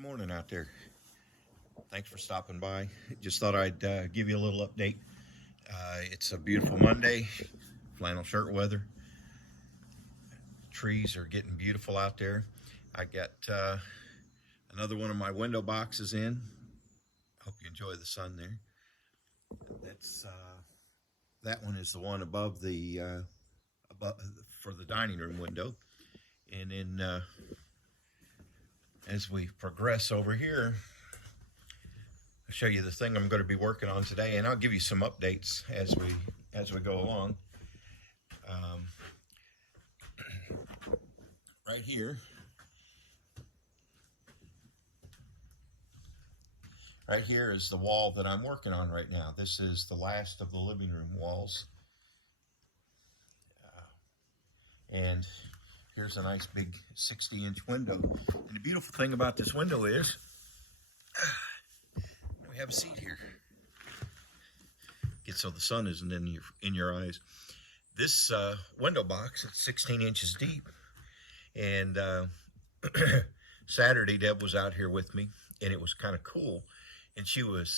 Morning out there. Thanks for stopping by. Just thought I'd give you a little update. It's a beautiful Monday, flannel shirt weather. Trees are getting beautiful out there. I got another one of my window boxes in. Hope you enjoy the sun there. That's that one is the one above the for the dining room window, and then as we progress over here, I'll show you the thing I'm going to be working on today, and I'll give you some updates as we go along. Right here, is the wall that I'm working on right now. This is the last of the living room walls, and here's a nice big 60-inch window. And the beautiful thing about this window is we have a seat here. Get so the sun isn't in your eyes. This window box, it's 16 inches deep. And Saturday, Deb was out here with me, and it was kind of cool. And she would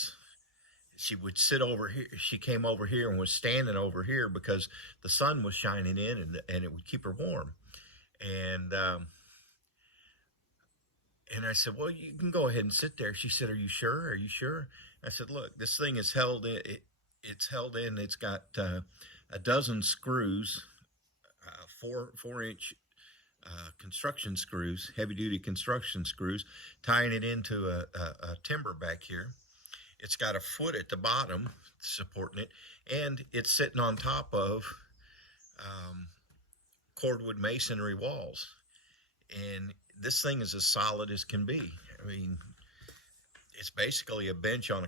sit over here. She came over here and was standing over here because the sun was shining in, and it would keep her warm. And I said, well, you can go ahead and sit there. She said, are you sure? Are you sure? I said, look, this thing is held in. It's held in. It's got a dozen screws, 4-inch construction screws, heavy-duty construction screws, tying it into a timber back here. It's got a foot at the bottom supporting it, and it's sitting on top of cordwood masonry walls. And this thing is as solid as can be. I mean, it's basically a bench on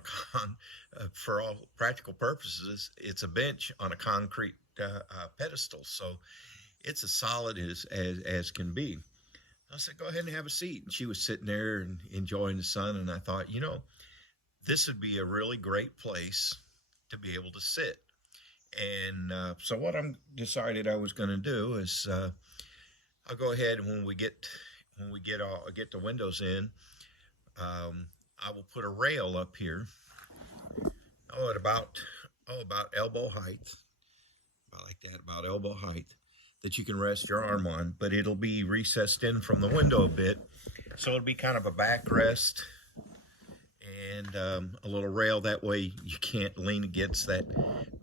for all practical purposes, it's a bench on a concrete pedestal. So it's as solid as can be. I said, go ahead and have a seat. And she was sitting there and enjoying the sun. And I thought, this would be a really great place to be able to sit. And so what I'm decided I was going to do is I'll go ahead, and when we get the windows in, I will put a rail up here. At about elbow height, about elbow height, that you can rest your arm on, but it'll be recessed in from the window a bit, so it'll be kind of a backrest and a little rail. That way you can't lean against that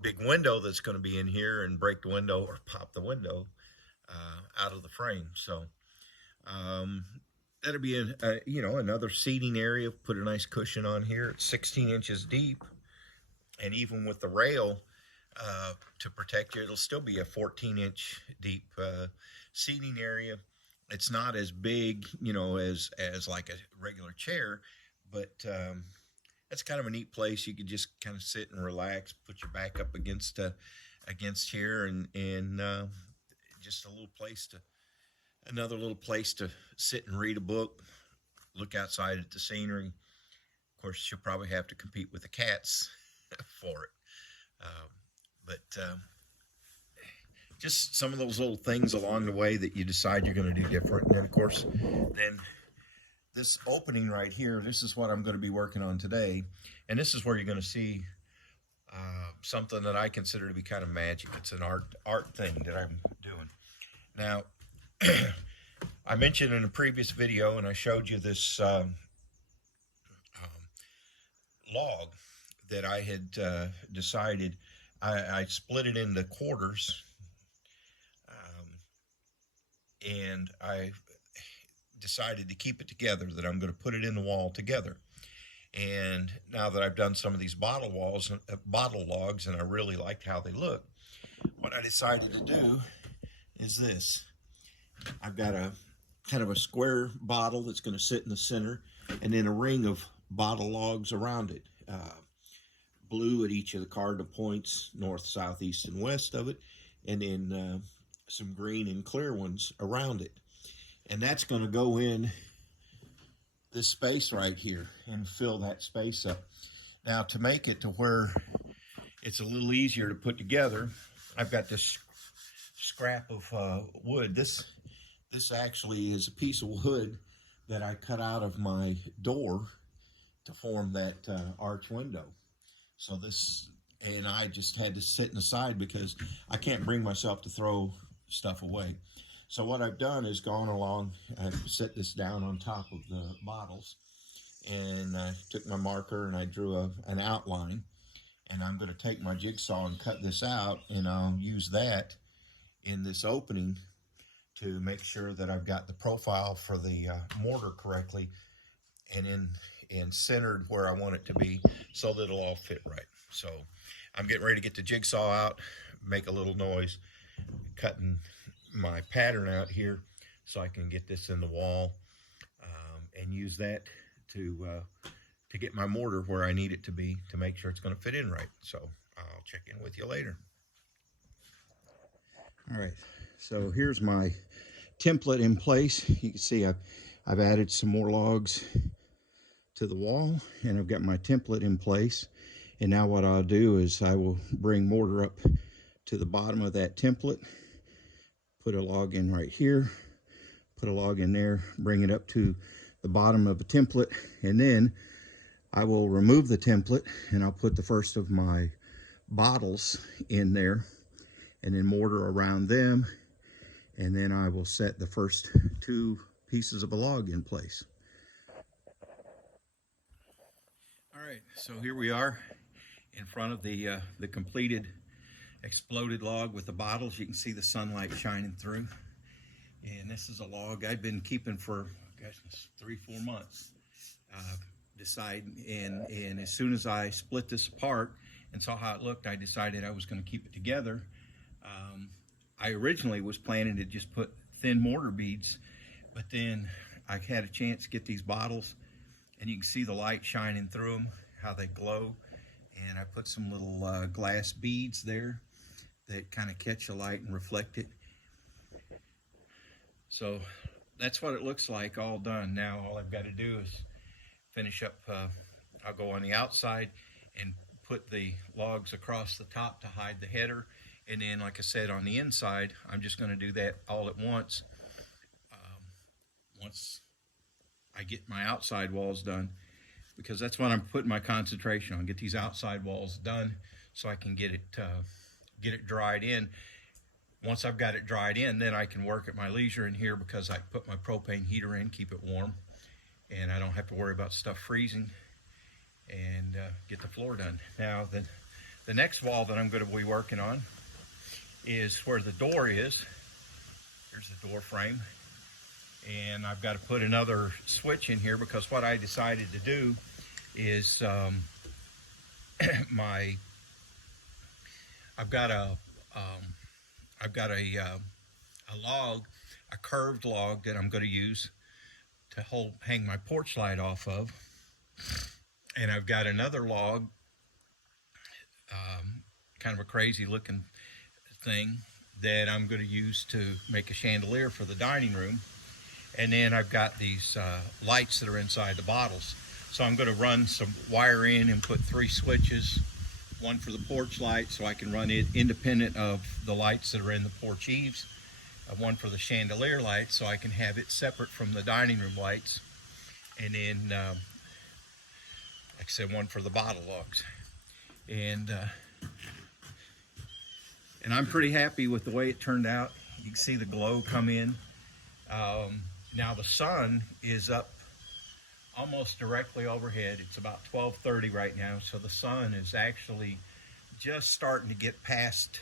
big window that's going to be in here and break the window or pop the window out of the frame. So that'll be another seating area. Put a nice cushion on here. It's 16 inches deep, and even with the rail to protect you, it'll still be a 14-inch deep seating area. It's not as big, as like a regular chair, but that's kind of a neat place. You could just kind of sit and relax, put your back up against here, and just another little place to sit and read a book, look outside at the scenery. Of course, you'll probably have to compete with the cats for it. But just some of those little things along the way that you decide you're going to do different. And then, of course, this opening right here, this is what I'm going to be working on today. And this is where you're going to see something that I consider to be kind of magic. It's an art thing that I'm doing. Now, I mentioned in a previous video, and I showed you this log that I had decided I split it into quarters, and I decided to keep it together, that I'm going to put it in the wall together. And now that I've done some of these bottle logs, and I really liked how they look, what I decided to do is this. I've got a kind of a square bottle that's going to sit in the center, and then a ring of bottle logs around it. Blue at each of the cardinal points, north, south, east, and west of it, and then some green and clear ones around it. And that's going to go in this space right here and fill that space up. Now, to make it to where it's a little easier to put together, I've got this scrap of wood. This actually is a piece of wood that I cut out of my door to form that arch window. So this, and I just had to sit in the side because I can't bring myself to throw stuff away. So what I've done is gone along, I've set this down on top of the bottles, and I took my marker and I drew an outline, and I'm going to take my jigsaw and cut this out, and I'll use that in this opening to make sure that I've got the profile for the mortar correctly and centered where I want it to be so that it'll all fit right. So I'm getting ready to get the jigsaw out, make a little noise, cutting my pattern out here so I can get this in the wall and use that to get my mortar where I need it to be to make sure it's going to fit in right. So I'll check in with you later. All right, so here's my template in place. You can see I've added some more logs to the wall, and I've got my template in place. And now what I'll do is I will bring mortar up to the bottom of that template, put a log in right here, put a log in there, bring it up to the bottom of the template, and then I will remove the template and I'll put the first of my bottles in there and then mortar around them, and then I will set the first two pieces of a log in place. All right, so here we are in front of the completed exploded log with the bottles. You can see the sunlight shining through. And this is a log I've been keeping for, gosh, 3-4 months. And as soon as I split this apart and saw how it looked, I decided I was going to keep it together. I originally was planning to just put thin mortar beads, but then I had a chance to get these bottles, and you can see the light shining through them, how they glow. And I put some little glass beads there that kind of catch the light and reflect it. So that's what it looks like all done. Now all I've got to do is finish up. I'll go on the outside and put the logs across the top to hide the header. And then, like I said, on the inside, I'm just going to do that all at once. Once I get my outside walls done, because that's what I'm putting my concentration on. Get these outside walls done so I can get it dried in. Once I've got it dried in, then I can work at my leisure in here, because I put my propane heater in, keep it warm, and I don't have to worry about stuff freezing, and get the floor done. Now the next wall that I'm going to be working on is where the door is. Here's the door frame, and I've got to put another switch in here, because what I decided to do is I've got a log, a curved log that I'm going to use to hang my porch light off of, and I've got another log, kind of a crazy looking thing, that I'm going to use to make a chandelier for the dining room. And then I've got these lights that are inside the bottles. So I'm going to run some wire in and put 3 switches, one for the porch light so I can run it independent of the lights that are in the porch eaves, one for the chandelier light so I can have it separate from the dining room lights, and then, like I said, one for the bottle logs. And I'm pretty happy with the way it turned out. You can see the glow come in. Now the sun is up almost directly overhead. It's about 12:30 right now, so the sun is actually just starting to get past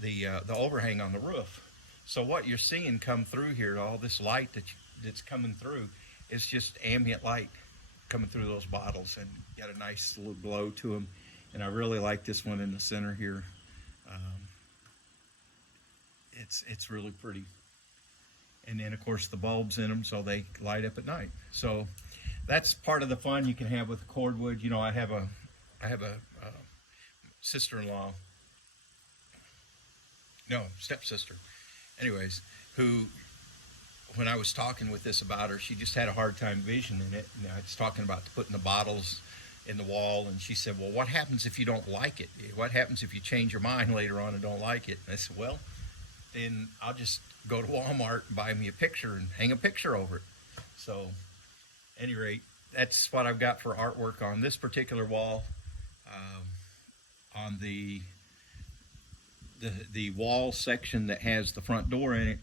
the overhang on the roof. So what you're seeing come through here, all this light that's coming through, is just ambient light coming through those bottles, and got a nice little glow to them. And I really like this one in the center here. It's really pretty. And then of course the bulbs in them, so they light up at night. So that's part of the fun you can have with cordwood. You know, I have a sister-in-law, no, stepsister, anyways, who, when I was talking with this about her, she just had a hard time visioning it. And I was talking about putting the bottles in the wall, and she said, well, what happens if you don't like it? What happens if you change your mind later on and don't like it? And I said, well, then I'll just go to Walmart and buy me a picture and hang a picture over it. So, any rate, that's what I've got for artwork on this particular wall. On the wall section that has the front door in it,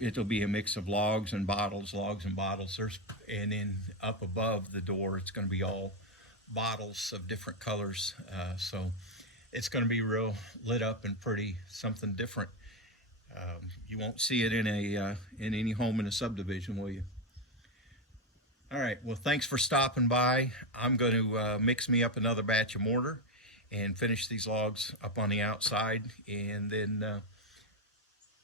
it'll be a mix of logs and bottles. And then up above the door, it's going to be all bottles of different colors. So it's going to be real lit up and pretty, something different. You won't see it in any home in a subdivision, will you? All right. Well, thanks for stopping by. I'm going to mix me up another batch of mortar and finish these logs up on the outside, and then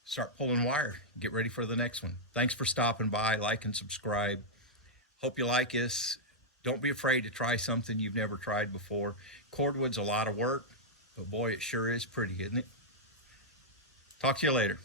start pulling wire. Get ready for the next one. Thanks for stopping by. Like and subscribe. Hope you like this. Don't be afraid to try something you've never tried before. Cordwood's a lot of work, but boy, it sure is pretty, isn't it? Talk to you later.